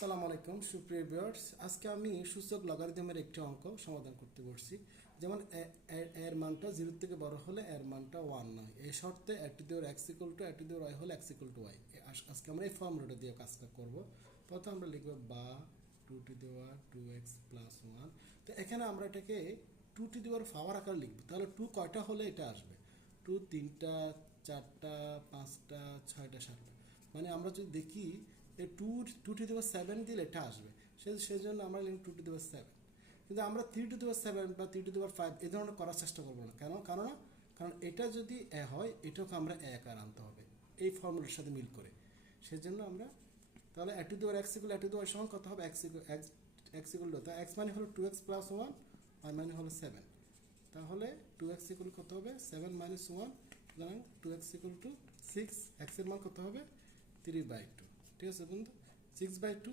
সালাম আলাইকুম, সুপ্রিয় ভিউয়ার্স। আজকে আমি সূচক লগারিদমের একটি অঙ্ক সমাধান করতে বলছি যেমন এর মানটা জিরো থেকে বড় হলে এর মানটা ওয়ান নয়। এই শর্তে এটি দেওয়ার এক্স ইকুয়াল টু এটি দেওয়ার ওয়াই হলে এক্স ইকুয়াল টু ওয়াই। আজকে আমরা এই ফর্মুলাটা দিয়ে কাজটা করব। প্রথম আমরা লিখব বা টু টি দেওয়ার টু এক্স প্লাস ওয়ান। তো এখানে আমরা এটাকে টু টি দেওয়ার পাওয়ার আকার লিখব। তাহলে টু কয়টা হলে এটা আসবে? টু তিনটা, চারটা, পাঁচটা, ছয়টা, সাতটা। মানে আমরা যদি দেখি এই two two to the power seven দিলে এটা আসবে। সে সেই জন্য আমরা লিখব টু টু দেওয়ার সেভেন কিন্তু আমরা three to the power seven বা three to the power five এই ধরনের করার চেষ্টা করব না। কেন? কারণ কারণ এটা যদি এ হয়, এটাকে আমরা এক আর আনতে হবে। এই ফর্মুলার সাথে মিল করে। সেজন্য আমরা, তাহলে a to the power x equal a to the power সমান কত হবে? X equal x x equal two x মানে হলো two x plus one y মানে হলো সেভেন তাহলে টু এক্স ইকুয়াল কত হবে? সেভেন মাইনাস ওয়ান সুতরাং two x equal two six এক্সের মান কত হবে? থ্রি বাই টু ঠিক আছে বন্ধু সিক্স বাই টু